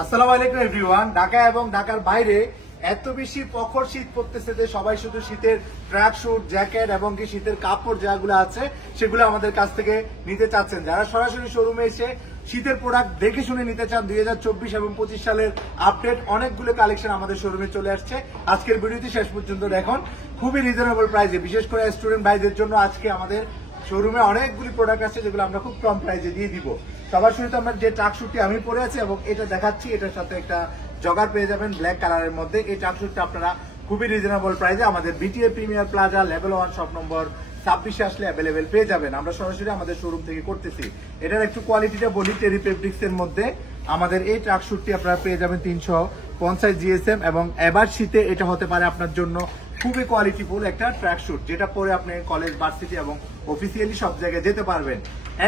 আসসালামু আলাইকুম এভরিওয়ান। ঢাকা এবং ঢাকার বাইরে এত বেশি প্রখর শীত পড়তেছে যে সবাই শুধু শীতের ট্র্যাক শুট, জ্যাকেট এবং কি শীতের কাপড় যেগুলো আছে সেগুলো আমাদের কাছ থেকে নিতে চাচ্ছেন। যারা সরাসরি শোরুমে এসে শীতের প্রোডাক্ট দেখে শুনে নিতে চান, 2024 এবং 25 সালের আপডেট অনেকগুলো কালেকশন আমাদের শোরুমে চলে আসছে। আজকের ভিডিওটি শেষ পর্যন্ত দেখুন, খুবই রিজনেবল প্রাইসে, বিশেষ করে স্টুডেন্ট ভাইদের জন্য আজকে আমাদের শোরুমে অনেকগুলি প্রোডাক্ট আছে যেগুলো আমরা খুব কম প্রাইসে দিয়ে দিব। সবার শুরুতে আমরা যে ট্রাক শুটটি আমি পরে আছি এবং এটা দেখাচ্ছি, এটার সাথে একটা জগার পেয়ে যাবেন ব্ল্যাক কালারের মধ্যে। এই ট্রাক শুটটা আপনারা খুবই রিজনেবল প্রাইসে আমাদের BTA premier plaza level 1 shop নম্বর 26 আসলে অ্যাভেলেবেল পেয়ে যাবেন। আমরা সরাসরি আমাদের শোরুম থেকে করতেছি। এটার একটু কোয়ালিটিটা বলি, টেরি ফেব্রিক্স এর মধ্যে আমাদের এই ট্রাক শুটটি আপনারা পেয়ে যাবেন 350 জিএসএম এবং এবার শীতে এটা হতে পারে আপনার জন্য খুবই কোয়ালিটিফুল একটা ট্র্যাক শুট, যেটা পরে আপনি কলেজ, ভার্সিটি এবং অফিসিয়ালি সব জায়গায় যেতে পারবেন।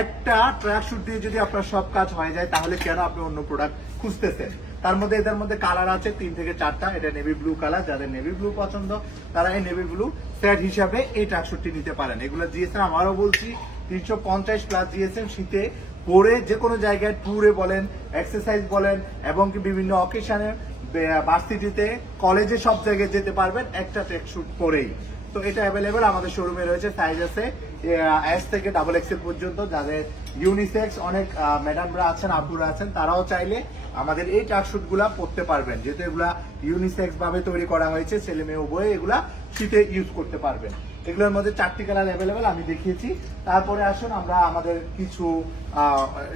একটা ট্র্যাক শুট দিয়ে যদি আপনার সব কাজ হয়ে যায় তাহলে কেন আপনি অন্য প্রোডাক্ট খুঁজতেছেন? তার মধ্যে এদের মধ্যে কালার আছে 3 থেকে 4টা। এটা নেভি ব্লু কালার, যাদের নেভি ব্লু পছন্দ তারা এই নেভি ব্লু সেট হিসাবে এই ট্র্যাক শুটটি নিতে পারেন। এগুলো জিএসএম আমারও বলছি 350 প্লাস জিএসএম, শীতে পরে যে কোনো জায়গায় ট্যুরে বলেন, এক্সারসাইজ বলেন এবং কি বিভিন্ন অকেশনে, ভার্সিটিতে, কলেজে সব জায়গায় যেতে পারবেন একটা ট্র্যাক শুট পরেই। তো এটা অ্যাভেলেবেল আমাদের শোরুমে রয়েছে, সাইজ আছে এস থেকে ডাবল এক্সেল পর্যন্ত। যাদের ইউনিসেক্স অনেক ম্যাডামরা আছেন, আপুরা আছেন, তারাও চাইলে আমাদের এই ট্র্যাক শুট গুলা পরতে পারবেন, যেহেতু এগুলা ইউনিসেক্স ভাবে তৈরি করা হয়েছে, ছেলে মেয়ে উভয়ে এগুলা শীতে ইউজ করতে পারবেন। এগুলোর মধ্যে 4টি কালার অ্যাভেলেবেল আমি দেখিয়েছি। তারপরে আসুন আমরা আমাদের কিছু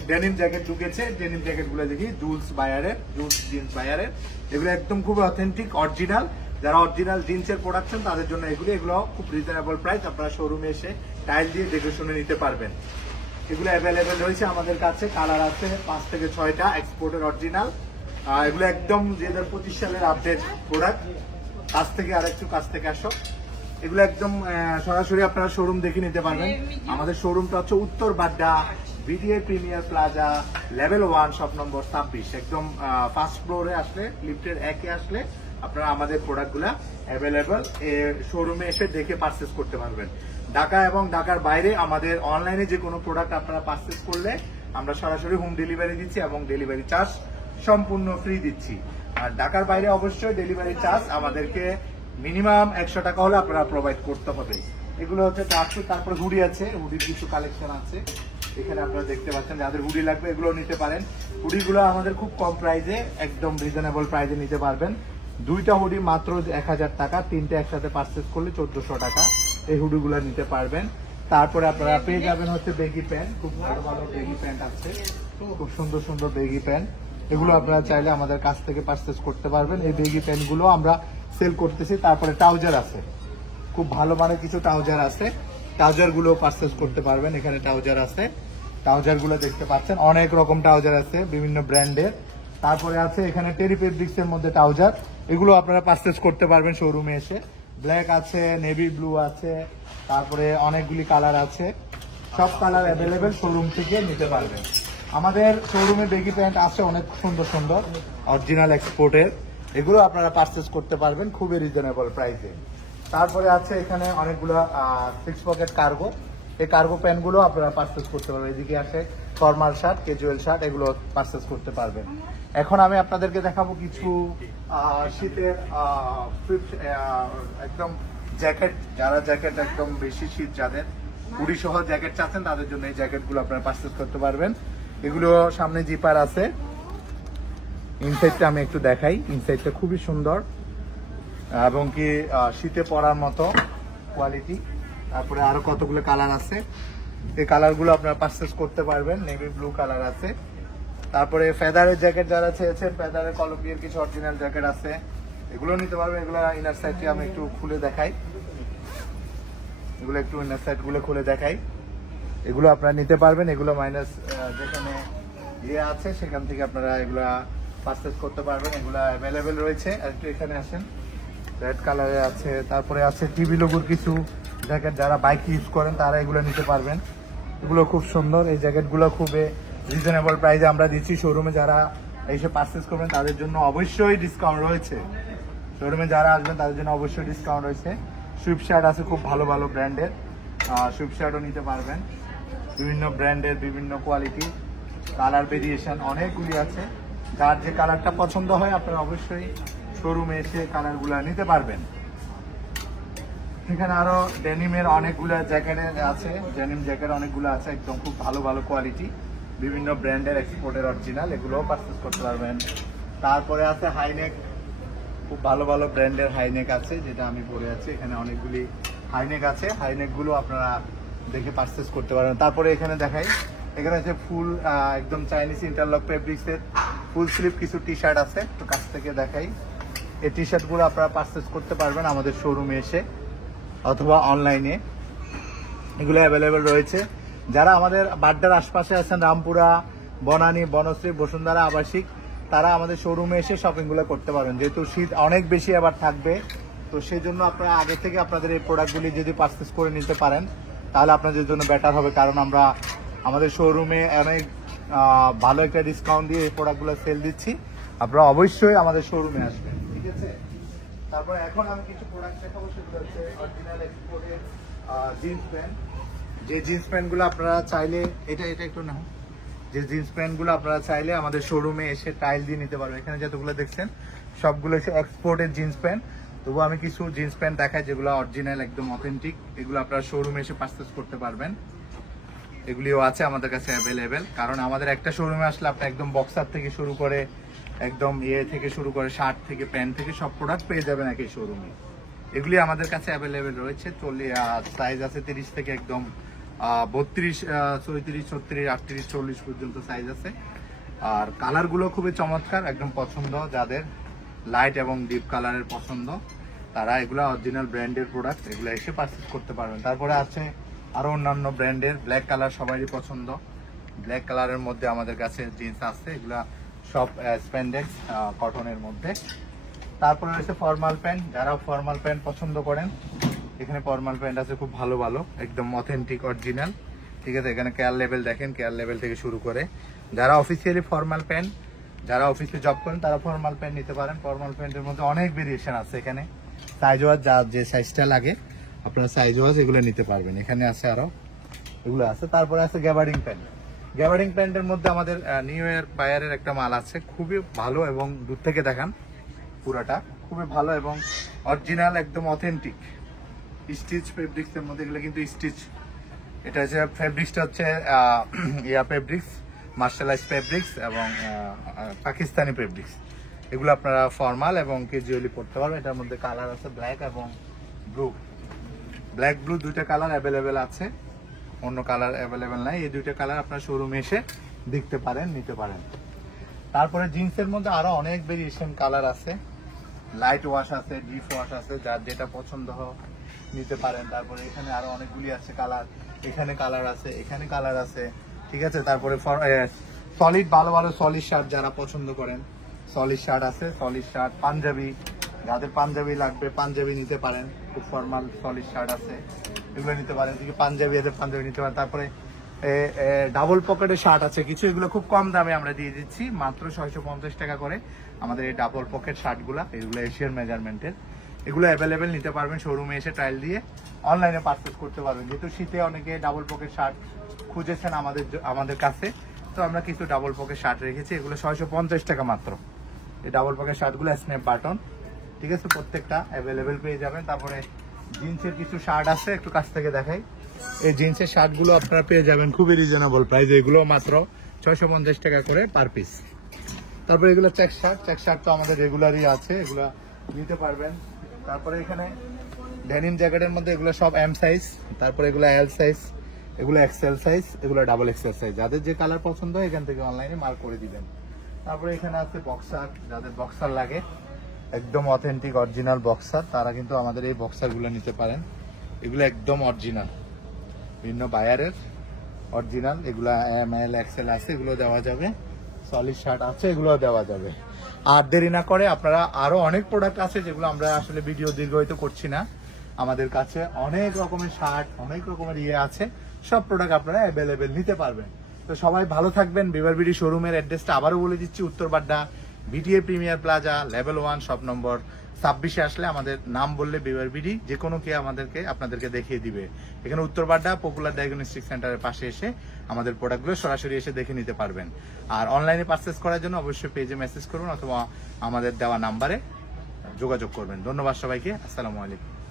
ডেনিম জ্যাকেট ঢুকেছে, ডেনিম জ্যাকেট গুলো দেখি, জুলস জিন্স বায়ারের। এগুলো একদম খুব অথেন্টিক অরিজিনাল, যারা অরিজিনাল জিন্সের প্রোডাকশন তাদের জন্য এগুলো খুব রিজনেবল প্রাইস। আপনারা শোরুমে এসে টাইল দিয়ে দেখে শুনে নিতে পারবেন। এগুলো অ্যাভেলেবেল রয়েছে আমাদের কাছে, কালার আছে 5 থেকে 6টা, এক্সপোর্টের অরিজিনাল। এগুলো একদম 2025 সালের আপডেট প্রোডাক্ট। কাছ থেকে আরেকটু কাছ থেকে আসো, এগুলো একদম সরাসরি আপনারা শোরুম দেখে নিতে পারবেন। আমাদের শোরুমটা হচ্ছে উত্তর Badda, BTA premier plaza level 1 shop নম্বর 26, একদম ফার্স্ট ফ্লোরে আসলে, লিফটের 1-এ আসলে আপনারা আমাদের প্রোডাক্টগুলা অ্যাভেলেবল শোরুমে এসে দেখে পারচেস করতে পারবেন। ঢাকা এবং ঢাকার বাইরে আমাদের অনলাইনে যে কোনো প্রোডাক্ট আপনারা পারচেস করলে আমরা সরাসরি হোম ডেলিভারি দিচ্ছি এবং ডেলিভারি চার্জ সম্পূর্ণ ফ্রি দিচ্ছি। আর ঢাকার বাইরে অবশ্যই ডেলিভারি চার্জ আমাদেরকে মিনিমাম 100 টাকা হলে আপনারা প্রোভাইড করতে হবে। এগুলো হচ্ছে ট্রাকশুট। তারপরে হুডি আছে, হুডির কিছু কালেকশন আছে এখানে আপনারা দেখতে পাচ্ছেন। যাদের হুডি লাগবে এগুলো নিতে পারেন। হুডিগুলো আমাদের খুব কম প্রাইসে, একদম রিজনেবল প্রাইসে নিতে পারবেন। 2টা হুডি মাত্র 1000 টাকা, 3টে একসাথে পারচেস করলে 1400 টাকা এই হুডিগুলো নিতে পারবেন। তারপরে আপনারা পেয়ে যাবেন হচ্ছে বেগি প্যান্ট, খুব ভালো ভালো বেগি প্যান্ট আছে, খুব সুন্দর সুন্দর বেগি প্যান্ট। এগুলো আপনারা চাইলে আমাদের কাছ থেকে পারচেস করতে পারবেন। এই বেগি প্যান্ট গুলো আমরা সেল করতেছি। তারপরে ট্রাউজার আছে, খুব ভালো মানের কিছু ট্রাউজার আছে, ট্রাউজার গুলো পারচেস করতে পারবেন। এখানে ট্রাউজার আছে, ট্রাউজার গুলো দেখতে পাচ্ছেন, অনেক রকম ট্রাউজার আছে বিভিন্ন ব্র্যান্ডের। তারপরে আছে এখানে টেরি ফেব্রিক্স এর মধ্যে ট্রাউজার, এগুলো আপনারা পারচেস করতে পারবেন শোরুমে এসে। ব্ল্যাক আছে, নেভি ব্লু আছে, তারপরে অনেকগুলি কালার আছে, সব কালার অ্যাভেলেবেল শোরুম থেকে নিতে পারবেন। আমাদের শোরুমে বেগি প্যান্ট আছে অনেক সুন্দর সুন্দর অরিজিনাল এক্সপোর্টের, এগুলো আপনারা পারচেস করতে পারবেন খুবই রিজনেবল প্রাইসে। তারপরে আছে এখানে অনেকগুলো 6 পকেট কার্গো, এই কার্গো প্যান্ট গুলো আপনারা পারচেস করতে পারবেন। এদিকে আছে ফর্মাল শার্ট, ক্যাজুয়াল শার্ট, এগুলো পারচেস করতে পারবেন। এখন আমি আপনাদেরকে দেখাবো কিছু শীতের একদম জ্যাকেট, যারা জ্যাকেট একদম বেশি শীত, যাদের হুডি সহ জ্যাকেট চাচ্ছেন তাদের জন্য এই জ্যাকেট গুলো আপনারা পারচেস করতে পারবেন। এগুলো সামনে জিপার আছে, ইনসাইডটা আমি একটু দেখাই, ইনসাইডটা খুবই সুন্দর এবং কি শীতে পরার মতো কোয়ালিটি। তারপরে আরো কতগুলো কালার আছে, এই কালার গুলো আপনারা পারচেস করতে পারবেন। নেভি ব্লু কালার আছে। তারপরে ফেদারের জ্যাকেট যারা চেয়েছেন, ফেদারের কলম্বিয়ার কিছু অরিজিনাল জ্যাকেট আছে, এগুলো নিতে পারবেন। এগুলো ইনার সাইডটি আমি একটু খুলে দেখাই, এগুলো একটু ইনার সাইড গুলো খুলে দেখাই, এগুলো আপনারা নিতে পারবেন। এগুলো মাইনাস যেখানে আছে সেখান থেকে আপনারা এগুলা পারচেস করতে পারবেন। এগুলা অ্যাভেলেবেল রয়েছে। একটু এখানে আসেন, রেড কালারে আছে। তারপরে আছে টিভি লোগোর কিছু জ্যাকেট, যারা বাইক ইউজ করেন তারা এগুলো নিতে পারবেন। এগুলো খুব সুন্দর, এই জ্যাকেটগুলো খুবই রিজনেবল প্রাইসে আমরা দিচ্ছি। শোরুমে যারা এসে পারচেস করবেন তাদের জন্য অবশ্যই ডিসকাউন্ট রয়েছে, শোরুমে যারা আসবেন তাদের জন্য অবশ্যই ডিসকাউন্ট রয়েছে। সুইফট শার্ট আছে খুব ভালো ভালো ব্র্যান্ডের, সুইফট শার্টও নিতে পারবেন, বিভিন্ন ব্র্যান্ডের বিভিন্ন কোয়ালিটি, কালার ভেরিয়েশন অনেকগুলি আছে। যার যে কালারটা পছন্দ হয় আপনারা অবশ্যই শোরুমে এসে কালারগুলো নিতে পারবেন। এখানে আরো ডেনিমের অনেকগুলো জ্যাকেটের আছে, ডেনিম জ্যাকেট অনেকগুলো আছে, একদম খুব ভালো ভালো কোয়ালিটি, বিভিন্ন ব্র্যান্ডের এক্সপোর্টের অরিজিনাল, এগুলোও পারচেস করতে পারবেন। তারপরে আছে হাইনেক, খুব ভালো ভালো ব্র্যান্ডের হাইনেক আছে, যেটা আমি পরে আছি। এখানে অনেকগুলি হাইনেক আছে, হাইনেক গুলো আপনারা দেখে পারচেস করতে পারবেন। তারপরে এখানে দেখাই, এখানে আছে ফুল একদম চাইনিজ ইন্টারলক ফেব্রিক্সের ফুল স্লিভ কিছু টি শার্ট আছে, তো কাছ থেকে দেখাই। এই টি শার্ট গুলো আপনারা পারচেস করতে পারবেন আমাদের শোরুমে এসে অথবা অনলাইনে, এগুলো অ্যাভেলেবেল রয়েছে। যারা আমাদের বাড্ডার আশপাশে আছেন, রামপুরা, বনানী, বনশ্রী, বসুন্ধরা আবাসিক, তারা আমাদের শোরুমে এসে শপিং গুলো করতে পারবেন। যেহেতু শীত অনেক বেশি আবার থাকবে, তো সেই জন্য আপনারা আগে থেকে আপনাদের এই প্রোডাক্টগুলি যদি পারচেস করে নিতে পারেন তাহলে আপনাদের জন্য বেটার হবে, কারণ আমরা আমাদের শোরুমে অনেক ভালো একটা ডিসকাউন্ট দিয়ে এই প্রোডাক্টগুলো সেল দিচ্ছি। আপনারা অবশ্যই আমাদের শোরুমে আসবেন, ঠিক আছে। তারপরে এখন আমি কিছু প্রোডাক্ট দেখাবো, সেগুলো হচ্ছে অরিজিনাল এক্সপোর্টের জিন্স প্যান্ট। যে জিন্স প্যান্টগুলো আপনারা চাইলে এটা একটু নাও, যে জিন্স প্যান্টগুলো আপনারা চাইলে আমাদের শোরুমে এসে টাইল দিয়ে নিতে পারবেন। এখানে যতগুলো দেখছেন সবগুলো হচ্ছে এক্সপোর্টের জিন্স প্যান্ট। তবুও আমি কিছু জিন্স প্যান্ট দেখাই যেগুলো অরিজিনাল, একদম অথেন্টিক, এগুলো আপনারা শোরুমে এসে পারচেস করতে পারবেন। এগুলিও আছে আমাদের কাছে অ্যাভেলেবেল, কারণ আমাদের একটা শোরুমে আসলে আপনি একদম বক্সার থেকে শুরু করে একদম থেকে শুরু করে শার্ট থেকে প্যান্ট থেকে সব প্রোডাক্ট পেয়ে যাবেন একই শোরুমে। এগুলি আমাদের কাছে অ্যাভেলেবেল রয়েছে। সাইজ আছে 30 থেকে একদম 32, 34, 36, 38, 40 পর্যন্ত সাইজ আছে। আর কালারগুলো খুবই চমৎকার, একদম পছন্দ, যাদের লাইট এবং ডিপ কালারের পছন্দ তারা এগুলো অরিজিনাল ব্র্যান্ডের প্রোডাক্ট, এগুলো এসে পারচেস করতে পারবেন। তারপরে আছে আরো অন্যান্য ব্র্যান্ডের, ব্ল্যাক কালার সবারই পছন্দ, ব্ল্যাক কালারের মধ্যে আমাদের কাছে জিন্স আছে, এগুলা সব স্প্যান্ডেক্স কটনের মধ্যে। তারপরে রয়েছে ফর্মাল প্যান্ট, যারা ফর্মাল প্যান্ট পছন্দ করেন এখানে ফর্মাল প্যান্ট আছে খুব ভালো ভালো, একদম অথেন্টিক অরিজিনাল, ঠিক আছে। এখানে কেয়ার লেভেল দেখেন, কেয়ার লেভেল থেকে শুরু করে যারা অফিসিয়ালি ফর্মাল প্যান্ট, যারা অফিসে জব করেন তারা ফর্মাল প্যান্ট নিতে পারেন। ফর্মাল প্যান্টের মধ্যে অনেক ভেরিয়েশন আছে, এখানে সাইজ ওয়াইজ যার যে সাইজটা লাগে আপনারা সাইজ ওয়াইজ এগুলো নিতে পারবেন। এখানে আছে আরো এগুলো আছে। তারপরে আছে গ্যাবার্ডিং প্যান্ট। গ্যাবার্ডিং প্যান্টের মধ্যে আমাদের নিউ ইয়ার বায়ারের একটা মাল আছে, খুবই ভালো এবং দূর থেকে দেখান পুরাটা খুবই ভালো এবং অরিজিনাল, একদম অথেন্টিক স্টিচ ফেব্রিক্স এর মধ্যে, এগুলো কিন্তু স্টিচ। এটা হচ্ছে ফেব্রিক্সটা হচ্ছে ফেব্রিক্স, মার্শালাইজ ফেব্রিক্স এবং পাকিস্তানি ফেব্রিক্স। এগুলো আপনারা ফর্মাল এবং ক্যাজুয়ালি পড়তে পারবেন। এটার মধ্যে কালার আছে ব্ল্যাক এবং ব্লু, ব্ল্যাক ব্লু দুইটা কালার অ্যাভেলেবেল আছে, অন্য কালার অ্যাভেলেবেল নাই। এই দুইটা কালার আপনার শোরুমে এসে দেখতে পারেন, নিতে পারেন। তারপরে জিন্সের মধ্যে আরো অনেক ভেরিয়েশন কালার আছে, লাইট ওয়াশ আছে, ডিপ ওয়াশ আছে, যার যেটা পছন্দ হয় নিতে পারেন। তারপরে এখানে আরো অনেকগুলি আছে কালার, এখানে কালার আছে, এখানে কালার আছে, ঠিক আছে। তারপরে সলিড ভালো ভালো সলিড শার্ট যারা পছন্দ করেন, সলিড শার্ট আছে, সলিড শার্ট, পাঞ্জাবি, যাদের পাঞ্জাবি লাগবে পাঞ্জাবি নিতে পারেন, খুব ফর্মাল সলিড শার্ট আছে, এগুলো নিতে পারেন। পাঞ্জাবি আছে, পাঞ্জাবি নিতে পারেন। তারপরে ডাবল পকেটের শার্ট আছে কিছু, এগুলো খুব কম দামে আমরা দিয়ে দিচ্ছি, মাত্র 650 টাকা করে আমাদের এই ডাবল পকেট শার্ট গুলা, এগুলো এশিয়ান মেজারমেন্টের, এগুলো অ্যাভেলেবেল নিতে পারবেন শোরুমে এসে ট্রায়াল দিয়ে, অনলাইনে পারচেস করতে পারবেন। যেহেতু শীতে অনেকে ডাবল পকেট শার্ট খুঁজেছেন আমাদের কাছে, তো আমরা কিছু ডাবল পকেট শার্ট রেখেছি, এগুলো 650 টাকা মাত্র। এই ডাবল পকেট শার্টগুলো স্ন্যাপ বাটন, ঠিক আছে, প্রত্যেকটা অ্যাভেলেবেল পেয়ে যাবেন। তারপরে জিন্সের কিছু শার্ট আছে, একটু কাছ থেকে দেখাই। এই জিন্সের শার্টগুলো আপনারা পেয়ে যাবেন খুবই রিজনেবল প্রাইস, এগুলো মাত্র 650 টাকা করে পার পিস। তারপরে এগুলো চেক শার্ট তো আমাদের রেগুলারই আছে, এগুলো নিতে পারবেন। তারপরে এখানে ডেনিম জ্যাকেটের মধ্যে এগুলো সব এম সাইজ, তারপরে এগুলো এল সাইজ, এগুলো এক্সেল সাইজ, এগুলো ডাবল এক্সেল সাইজ, যাদের যে কালার পছন্দ হয় এখান থেকে অনলাইনে মার্ক করে দিবেন। তারপরে এখানে আছে বক্সার, যাদের বক্সার লাগে একদম অথেন্টিক অরিজিনাল বক্সার, তারা কিন্তু আমাদের এই বক্সারগুলো নিতে পারেন। এগুলো একদম অরিজিনাল, বিভিন্ন বায়ারের অরিজিনাল, এগুলো এম এল এক্সেল আছে, এগুলো দেওয়া যাবে। সলিড শার্ট আছে, এগুলো দেওয়া যাবে। আর দেরি না করে আপনারা আরো অনেক প্রোডাক্ট আছে যেগুলো আমরা আসলে ভিডিও দীর্ঘায়িত করছি না, আমাদের কাছে অনেক রকমের শার্ট, অনেক রকমের আছে, সব প্রোডাক্ট আপনারা অ্যাভেলেবেল নিতে পারবেন। তো সবাই ভালো থাকবেন। বিভার বিডি শোরুমের অ্যাড্রেসটা আবারও বলে দিচ্ছি, উত্তর Badda BTA premier plaza level 1 shop number 26-এ আসলে আমাদের নাম বললে বিভার বিডি যে কোনো কে আপনাদেরকে দেখিয়ে দিবে। এখানে উত্তর বাড্ডা পপুলার ডায়াগনস্টিক সেন্টারের পাশে এসে আমাদের প্রোডাক্টগুলো সরাসরি এসে দেখে নিতে পারবেন। আর অনলাইনে পারচেস করার জন্য অবশ্যই পেজে মেসেজ করবেন অথবা আমাদের দেওয়া নাম্বারে যোগাযোগ করবেন। ধন্যবাদ সবাইকে, আসসালামু আলাইকুম।